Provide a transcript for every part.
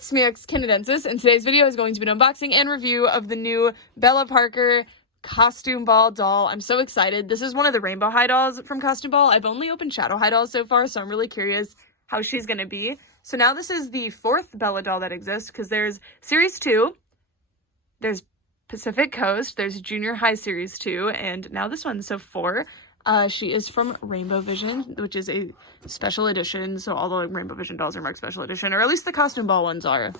it's Smyrix Canadensis, and today's video is going to be an unboxing and review of the new Bella Parker Costume Ball doll. I'm so excited. This is one of the Rainbow High dolls from Costume Ball. I've only opened Shadow High dolls so far, so I'm really curious how she's going to be. So now this is the 4th Bella doll that exists, because there's Series 2, there's Pacific Coast, there's Junior High Series 2, and now this one, so 4. She is from Rainbow Vision, which is a special edition, so all the Rainbow Vision dolls are marked special edition, or at least the Costume Ball ones are.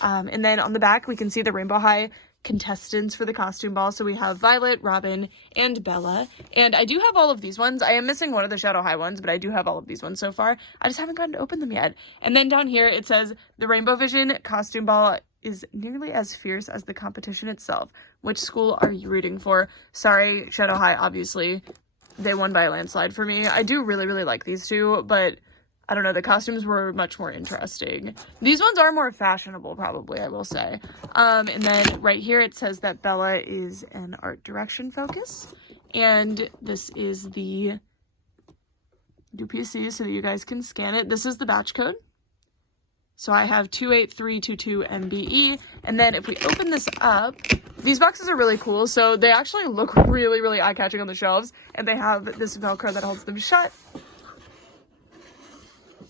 And then on the back, we can see the Rainbow High contestants for the Costume Ball, so we have Violet, Robin, and Bella. And I do have all of these ones. I am missing one of the Shadow High ones, but I do have all of these ones so far. I just haven't gotten to open them yet. And then down here, it says, the Rainbow Vision Costume Ball is nearly as fierce as the competition itself. Which school are you rooting for? Sorry, Shadow High, obviously. They won by a landslide for me. I do really, really like these two, but I don't know, the costumes were much more interesting. These ones are more fashionable, probably, I will say. And then right here it says that Bella is an art direction focus. And this is the UPC so that you guys can scan it. This is the batch code. So I have 28322 MBE. And then if we open this up, these boxes are really cool. So they actually look really, really eye-catching on the shelves. And they have this Velcro that holds them shut.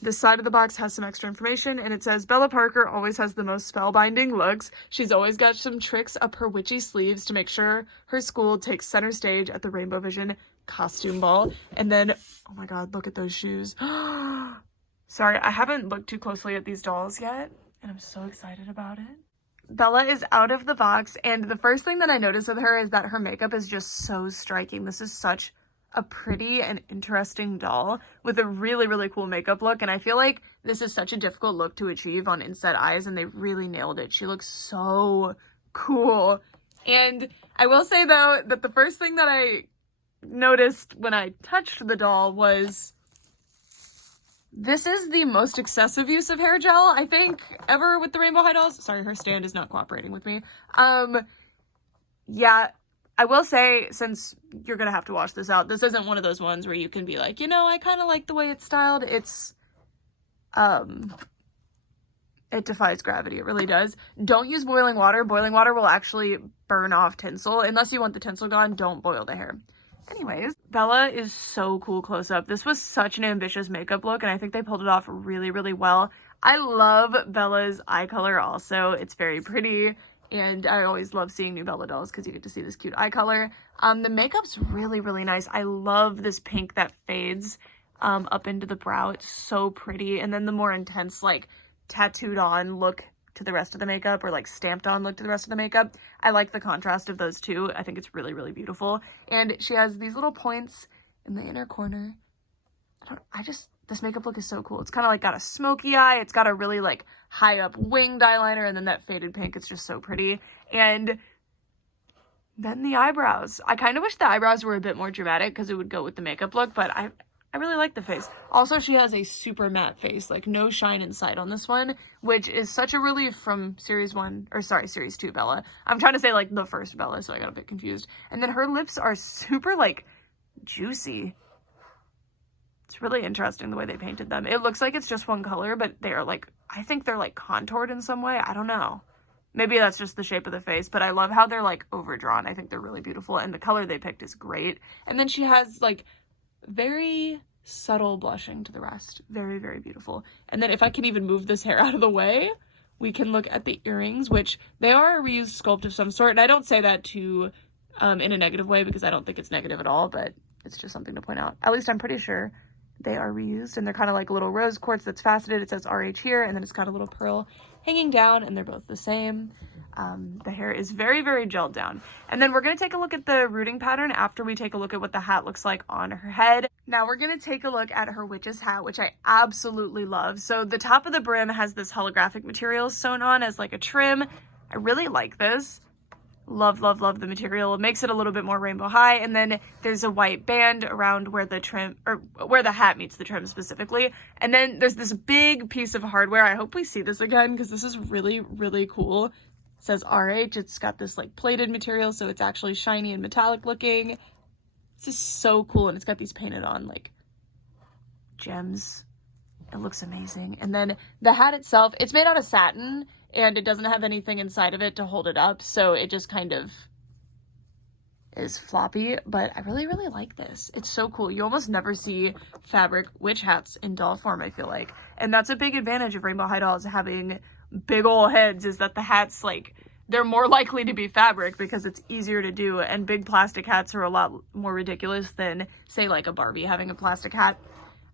This side of the box has some extra information, and it says, Bella Parker always has the most spellbinding looks. She's always got some tricks up her witchy sleeves to make sure her school takes center stage at the Rainbow Vision Costume Ball. And then, oh my god, look at those shoes. Sorry, I haven't looked too closely at these dolls yet, and I'm so excited about it. Bella is out of the box, and the first thing that I notice with her is that her makeup is just so striking. This is such a pretty and interesting doll with a really, really cool makeup look, and I feel like this is such a difficult look to achieve on inset eyes, and they really nailed it. She looks so cool. And I will say, though, that the first thing that I noticed when I touched the doll was this is the most excessive use of hair gel, I think, ever with the Rainbow High dolls. Sorry, her stand is not cooperating with me. Yeah, I will say, since you're gonna have to wash this out, this isn't one of those ones where you can be like, you know, I kind of like the way it's styled. It's, it defies gravity. It really does. Don't use boiling water. Boiling water will actually burn off tinsel. Unless you want the tinsel gone, don't boil the hair. Anyways, Bella is so cool close up. This was such an ambitious makeup look, and I think they pulled it off really, really well. I love Bella's eye color also. It's very pretty, and I always love seeing new Bella dolls because you get to see this cute eye color. The makeup's really, really nice. I love this pink that fades up into the brow. It's so pretty. And then the more intense, like, tattooed on look to the rest of the makeup, or like stamped on look to the rest of the makeup. I like the contrast of those two. I think it's really, really beautiful. And she has these little points in the inner corner. This makeup look is so cool. It's kind of like got a smoky eye. It's got a really like high up winged eyeliner, and then that faded pink. It's just so pretty. And then the eyebrows. I kind of wish the eyebrows were a bit more dramatic because it would go with the makeup look, but I really like the face. Also, she has a super matte face, like no shine inside on this one, which is such a relief from Series 2 Bella. I'm trying to say like the first Bella, so I got a bit confused. And then her lips are super like juicy. It's really interesting the way they painted them. It looks like it's just one color, but they are like, I think they're like contoured in some way. I don't know. Maybe that's just the shape of the face, but I love how they're like overdrawn. I think they're really beautiful, and the color they picked is great. And then she has like very subtle blushing to the rest. Very, very beautiful. And then if I can even move this hair out of the way, we can look at the earrings, which they are a reused sculpt of some sort. And I don't say that to in a negative way, because I don't think it's negative at all, but it's just something to point out. At least I'm pretty sure they are reused, and they're kind of like little rose quartz that's faceted. It says RH here, and then it's got a little pearl hanging down, and they're both the same. The hair is very, very gelled down. And then we're going to take a look at the rooting pattern after we take a look at what the hat looks like on her head. Now we're going to take a look at her witch's hat, which I absolutely love. So the top of the brim has this holographic material sewn on as like a trim. I really like this. Love, love, love the material. It makes it a little bit more Rainbow High. And then there's a white band around where the trim, or where the hat meets the trim specifically. And then there's this big piece of hardware. I hope we see this again, because this is really, really cool. It says RH. It's got this like plated material, so it's actually shiny and metallic looking. This is so cool, and it's got these painted on like gems. It looks amazing. And then the hat itself, it's made out of satin and it doesn't have anything inside of it to hold it up. So it just kind of is floppy, but I really, really like this. It's so cool. You almost never see fabric witch hats in doll form, I feel like. And that's a big advantage of Rainbow High dolls having big ol' heads, is that the hats, like, they're more likely to be fabric because it's easier to do, and big plastic hats are a lot more ridiculous than, say, like a Barbie having a plastic hat.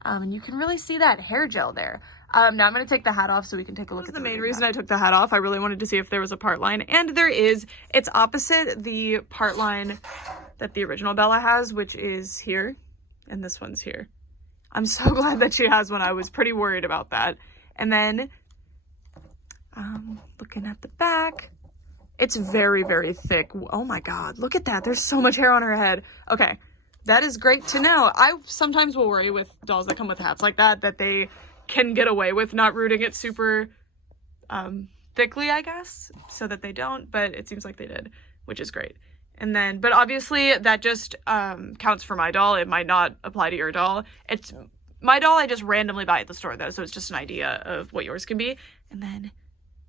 And you can really see that hair gel there. Now I'm going to take the hat off so we can take a look at the main reason I took the hat off. I really wanted to see if there was a part line, and there is. It's opposite the part line that the original Bella has, which is here, and this one's here. I'm so glad that she has one. I was pretty worried about that. And then, looking at the back, it's very, very thick. Oh my God, look at that. There's so much hair on her head. Okay, that is great to know. I sometimes will worry with dolls that come with hats like that they can get away with not rooting it super thickly, I guess, so that they don't, but it seems like they did, which is great. And then, but obviously that just counts for my doll. It might not apply to your doll. It's my doll, I just randomly buy at the store though, so it's just an idea of what yours can be. And then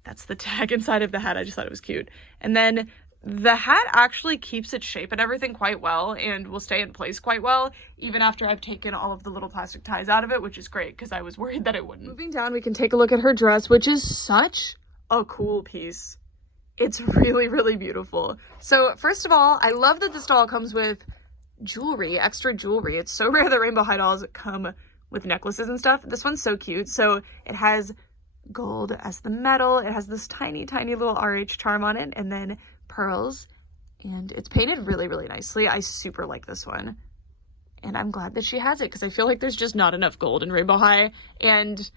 that's the tag inside of the hat. I just thought it was cute. And then the hat actually keeps its shape and everything quite well and will stay in place quite well, even after I've taken all of the little plastic ties out of it, which is great because I was worried that it wouldn't. Moving down, we can take a look at her dress, which is such a cool piece. It's really, really beautiful. So first of all, I love that this doll comes with jewelry, extra jewelry. It's so rare that Rainbow High dolls come with necklaces and stuff. This one's so cute. So it has gold as the metal. It has this tiny, tiny little RH charm on it, and then pearls, and it's painted really, really nicely. I super like this one, and I'm glad that she has it because I feel like there's just not enough gold in Rainbow High, and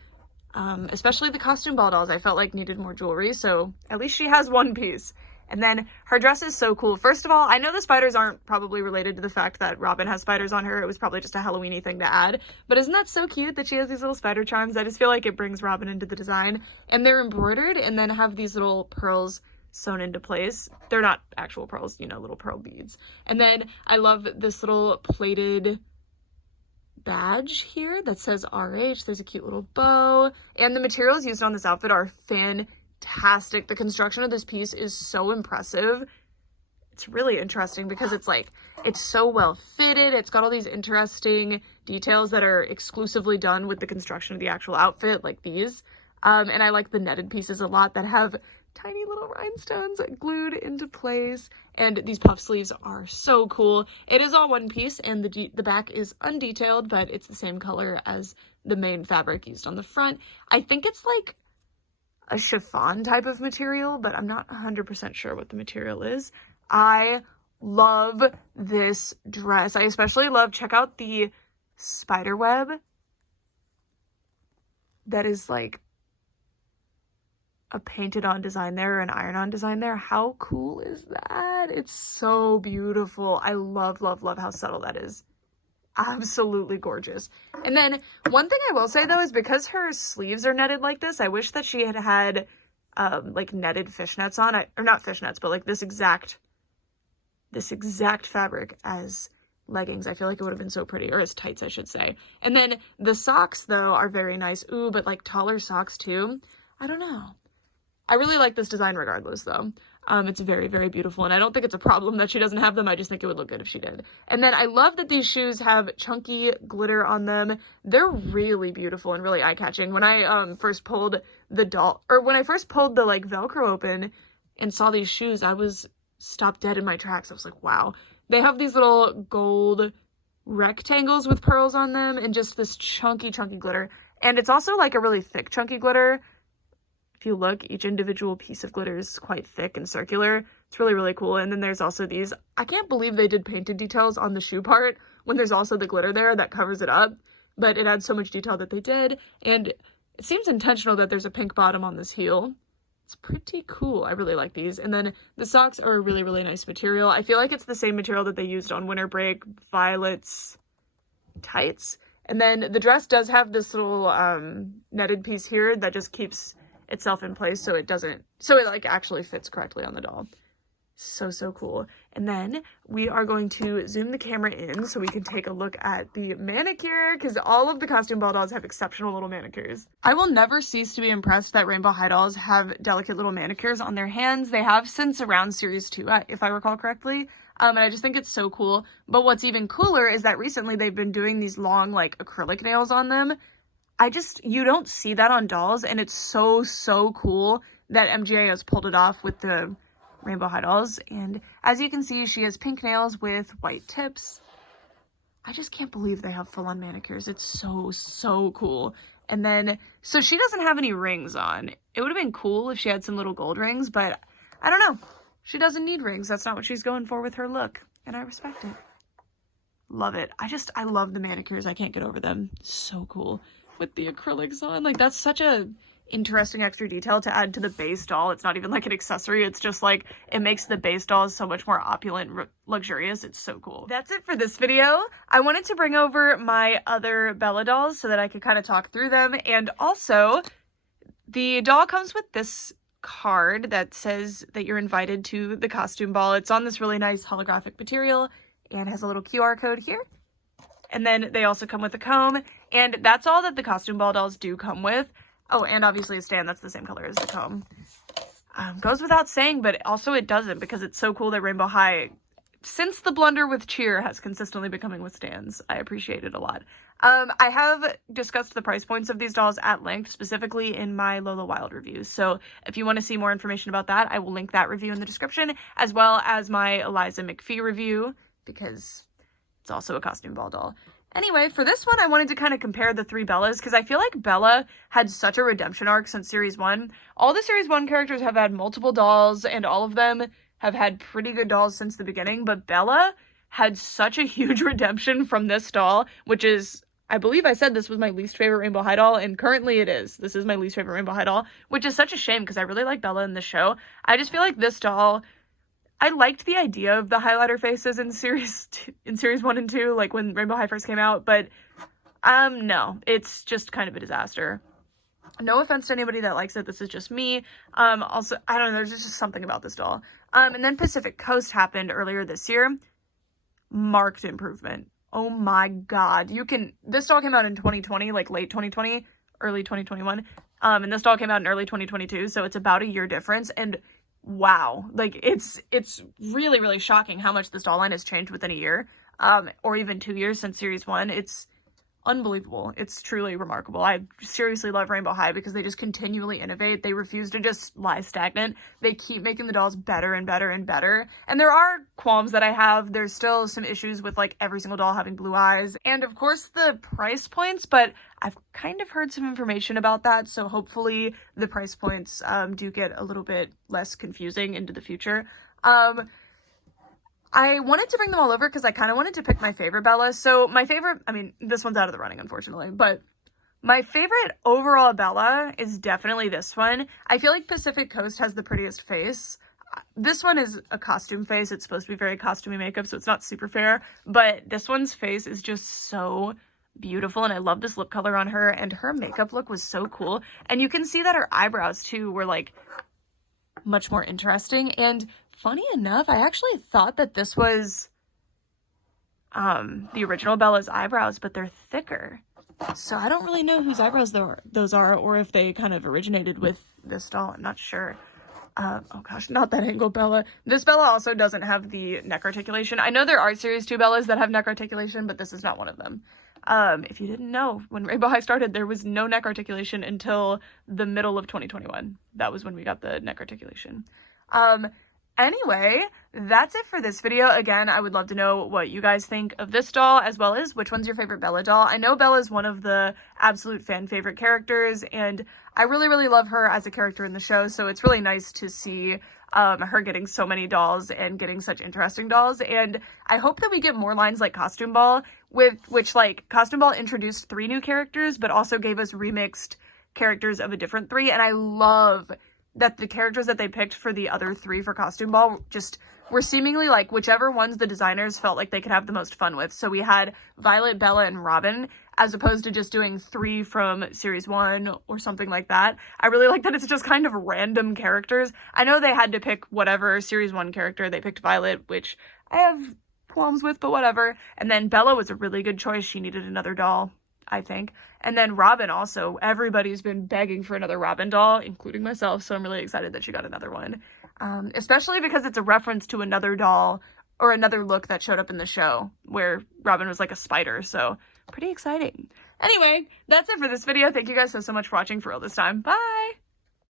especially the costume ball dolls I felt like needed more jewelry, so at least she has one piece. And then her dress is so cool. First of all, I know the spiders aren't probably related to the fact that Robin has spiders on her. It was probably just a Halloween-y thing to add, but isn't that so cute that she has these little spider charms? I just feel like it brings Robin into the design, and they're embroidered and then have these little pearls sewn into place. They're not actual pearls, you know, little pearl beads. And then I love this little plated badge here that says RH. There's a cute little bow, and the materials used on this outfit are fantastic. The construction of this piece is so impressive. It's really interesting because it's like, it's so well fitted. It's got all these interesting details that are exclusively done with the construction of the actual outfit, like these. And I like the netted pieces a lot that have tiny little rhinestones glued into place, and these puff sleeves are so cool. It is all one piece, and the back is undetailed, but it's the same color as the main fabric used on the front. I think it's like a chiffon type of material, but I'm not 100% sure what the material is. I love this dress. I especially love, check out the spider web that is like a painted on design there, an iron on design there. How cool is that? It's so beautiful. I love, love, love how subtle that is. Absolutely gorgeous. And then one thing I will say though is because her sleeves are netted like this, I wish that she had had like netted fishnets on it, or not fishnets, but like this exact fabric as leggings. I feel like it would have been so pretty, or as tights, I should say. And then the socks though are very nice. Ooh, but like taller socks too. I don't know. I really like this design regardless though. It's very, very beautiful, and I don't think it's a problem that she doesn't have them. I just think it would look good if she did. And then I love that these shoes have chunky glitter on them. They're really beautiful and really eye-catching. When I first pulled the doll, or when I first pulled the like Velcro open and saw these shoes, I was stopped dead in my tracks. I was like, wow. They have these little gold rectangles with pearls on them and just this chunky, chunky glitter. And it's also like a really thick, chunky glitter. If you look, each individual piece of glitter is quite thick and circular. It's really, really cool. And then there's also these, I can't believe they did painted details on the shoe part when there's also the glitter there that covers it up, but it adds so much detail that they did. And it seems intentional that there's a pink bottom on this heel. It's pretty cool. I really like these. And then the socks are a really, really nice material. I feel like it's the same material that they used on Winter Break Violet's tights. And then the dress does have this little netted piece here that just keeps itself in place so it like actually fits correctly on the doll. So, so cool. And then we are going to zoom the camera in so we can take a look at the manicure, because all of the costume ball dolls have exceptional little manicures. I will never cease to be impressed that Rainbow High dolls have delicate little manicures on their hands. They have since around series 2, if I recall correctly. And I just think it's so cool. But what's even cooler is that recently they've been doing these long, like, acrylic nails on them. You don't see that on dolls, and it's so, so cool that MGA has pulled it off with the Rainbow High dolls. And as you can see, she has pink nails with white tips. I just can't believe they have full-on manicures. It's so, so cool. And then, so she doesn't have any rings on. It would have been cool if she had some little gold rings, but I don't know. She doesn't need rings. That's not what she's going for with her look, and I respect it. Love it. I love the manicures. I can't get over them. So cool. With the acrylics on. Like, that's such a interesting extra detail to add to the base doll. It's not even like an accessory. It's just like, it makes the base dolls so much more opulent and luxurious. It's so cool. That's it for this video. I wanted to bring over my other Bella dolls so that I could kind of talk through them. And also, the doll comes with this card that says that you're invited to the costume ball. It's on this really nice holographic material and has a little QR code here. And then they also come with a comb, and that's all that the costume ball dolls do come with. Oh, and obviously a stand that's the same color as the comb. Goes without saying, but also it doesn't, because it's so cool that Rainbow High, since the blunder with Cheer, has consistently been coming with stands. I appreciate it a lot. I have discussed the price points of these dolls at length, specifically in my Lola Wild review. So if you want to see more information about that, I will link that review in the description, as well as my Eliza McPhee review, because it's also a costume ball doll. Anyway, for this one, I wanted to kind of compare the 3 Bellas, because I feel like Bella had such a redemption arc since Series 1. All the Series 1 characters have had multiple dolls, and all of them have had pretty good dolls since the beginning, but Bella had such a huge redemption from this doll, which is, I believe I said this was my least favorite Rainbow High doll, and currently it is. This is my least favorite Rainbow High doll, which is such a shame, because I really like Bella in the show. I just feel like this doll, I liked the idea of the highlighter faces in series 1 and 2, like when Rainbow High first came out, but no, it's just kind of a disaster. No offense to anybody that likes it, this is just me. Also, I don't know, there's just something about this doll. And then Pacific Coast happened earlier this year. Marked improvement. Oh my god. This doll came out in 2020, like late 2020, early 2021. And this doll came out in early 2022, so it's about a year difference, and wow, like it's really, really shocking how much this doll line has changed within a year, or even 2 years since Series 1. It's unbelievable. It's truly remarkable. I seriously love Rainbow High because they just continually innovate. They refuse to just lie stagnant. They keep making the dolls better and better and better. And there are qualms that I have. There's still some issues with like every single doll having blue eyes, and of course the price points, but I've kind of heard some information about that, so hopefully the price points do get a little bit less confusing into the future. I wanted to bring them all over because I kind of wanted to pick my favorite Bella. So my favorite, I mean, this one's out of the running, unfortunately, but my favorite overall Bella is definitely this one. I feel like Pacific Coast has the prettiest face. This one is a costume face. It's supposed to be very costumey makeup, so it's not super fair, but this one's face is just so beautiful, and I love this lip color on her, and her makeup look was so cool. And you can see that her eyebrows too were like much more interesting, and funny enough, I actually thought that this was the original Bella's eyebrows, but they're thicker. So I don't really know whose eyebrows those are, or if they kind of originated with this doll. I'm not sure. Oh gosh, not that angle Bella. This Bella also doesn't have the neck articulation. I know there are Series 2 Bellas that have neck articulation, but this is not one of them. If you didn't know, when Rainbow High started, there was no neck articulation until the middle of 2021. That was when we got the neck articulation. Anyway, that's it for this video. Again, I would love to know what you guys think of this doll, as well as which one's your favorite Bella doll. I know Bella is one of the absolute fan favorite characters, and I really, really love her as a character in the show, so it's really nice to see her getting so many dolls and getting such interesting dolls. And I hope that we get more lines like Costume Ball, which like Costume Ball introduced 3 new characters, but also gave us remixed characters of a different 3, and I love that the characters that they picked for the other 3 for Costume Ball just were seemingly like whichever ones the designers felt like they could have the most fun with. So we had Violet, Bella, and Robin as opposed to just doing 3 from series 1 or something like that. I really like that it's just kind of random characters. I know they had to pick whatever series 1 character. They picked Violet, which I have qualms with, but whatever. And then Bella was a really good choice. She needed another doll, I think. And then Robin also. Everybody's been begging for another Robin doll, including myself, so I'm really excited that she got another one. Especially because it's a reference to another doll or another look that showed up in the show where Robin was like a spider, so pretty exciting. Anyway, that's it for this video. Thank you guys so much for watching for all this time. Bye!